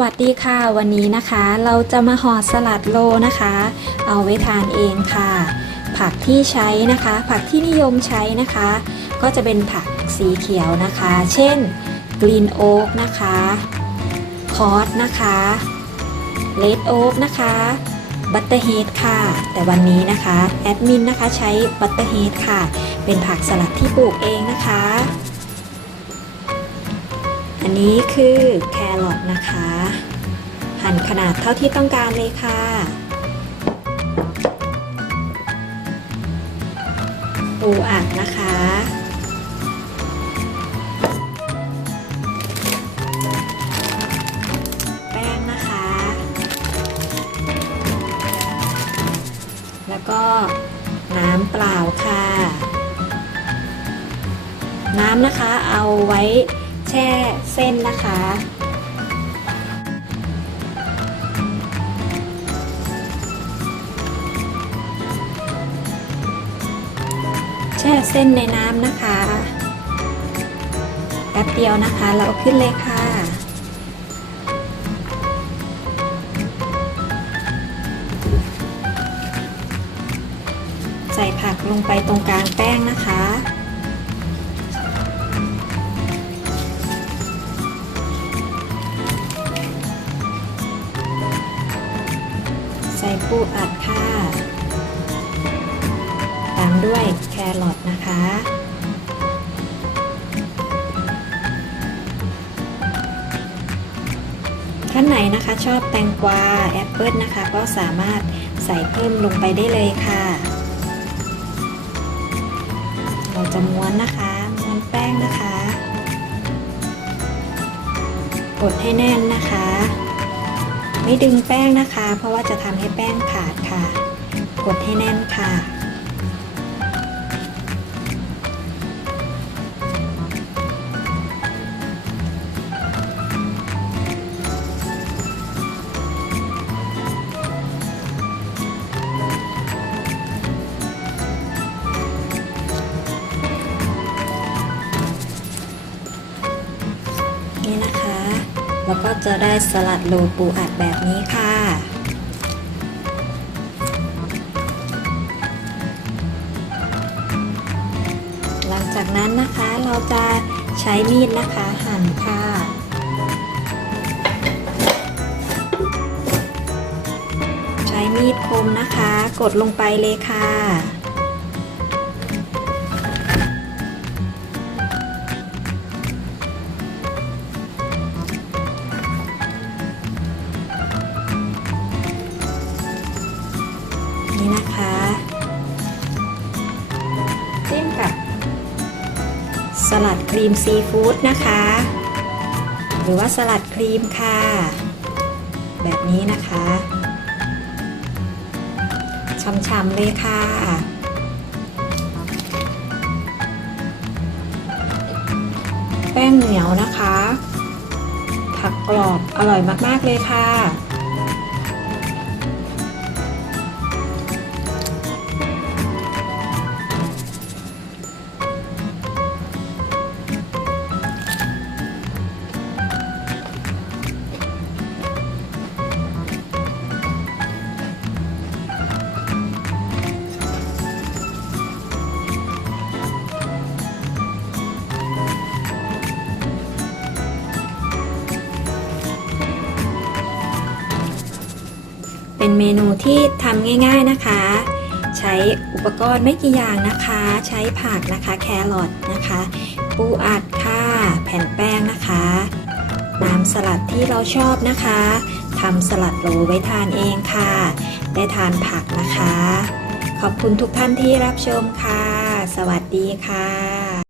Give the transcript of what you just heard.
วัสดีค่ะ วันนี้นะคะ เราจะมาห่อสลัดโลนะคะ เอาไว้ทานเองค่ะ ผักที่ใช้นะคะ ผักที่นิยมใช้นะคะ ก็จะเป็นผักสีเขียวนะคะ เช่นกรีนโอ๊กนะคะคอสนะคะเลดโอ๊กนะคะบัตเตอร์เฮดค่ะ แต่วันนี้นะคะแอดมินนะคะใช้บัตเตอร์เฮดค่ะ เป็นผักสลัดที่ปลูกเองนะคะ อันนี้คือแครอทนะคะ หั่นขนาดเท่าที่ต้องการเลยค่ะ ปูอัดนะคะ แป้งนะคะ แล้วก็น้ำเปล่าค่ะ น้ำนะคะเอาไว้ ช่เส้นนะคะ แช่เส้นในน้ำนะคะแป๊บเดียวนะคะ เราเอาขึ้นเลยค่ะใส่ผักลงไปตรงกลางแป้งนะคะ ส่ปูอัดค่ะ ตามด้วยแครอทนะคะ ท่านไหนนะคะชอบแตงกวาแอปเปิลนะคะ ก็สามารถใส่เพิ่มลงไปได้เลยค่ะ เราจะม้วนนะคะม้วนแป้งนะคะ กดให้แน่นนะคะ ไม่ดึงแป้งนะคะ เพราะว่าจะทำให้แป้งขาดค่ะ กดให้แน่นค่ะ แล้วก็จะได้สลัดโลปูอัดแบบนี้ค่ะ หลังจากนั้นนะคะเราจะใช้มีดนะคะหั่นค่ะใช้มีดคมนะคะ กดลงไปเลยค่ะ นะคะ จิ้มกับสลัดครีมซีฟู้ดนะคะ หรือว่าสลัดครีมค่ะ แบบนี้นะคะช่ำๆเลยค่ะ แป้งเหนียวนะคะ ผักกรอบอร่อยมากๆเลยค่ะ เป็นเมนูที่ทำง่าย ๆนะคะ ใช้อุปกรณ์ไม่กี่อย่างนะคะ ใช้ผักนะคะ แครอทนะคะ ปูอัดค่ะ แผ่นแป้งนะคะ น้ำสลัดที่เราชอบนะคะทำสลัดโรไว้ทานเองค่ะ ได้ทานผักนะคะ ขอบคุณทุกท่านที่รับชมค่ะ สวัสดีค่ะ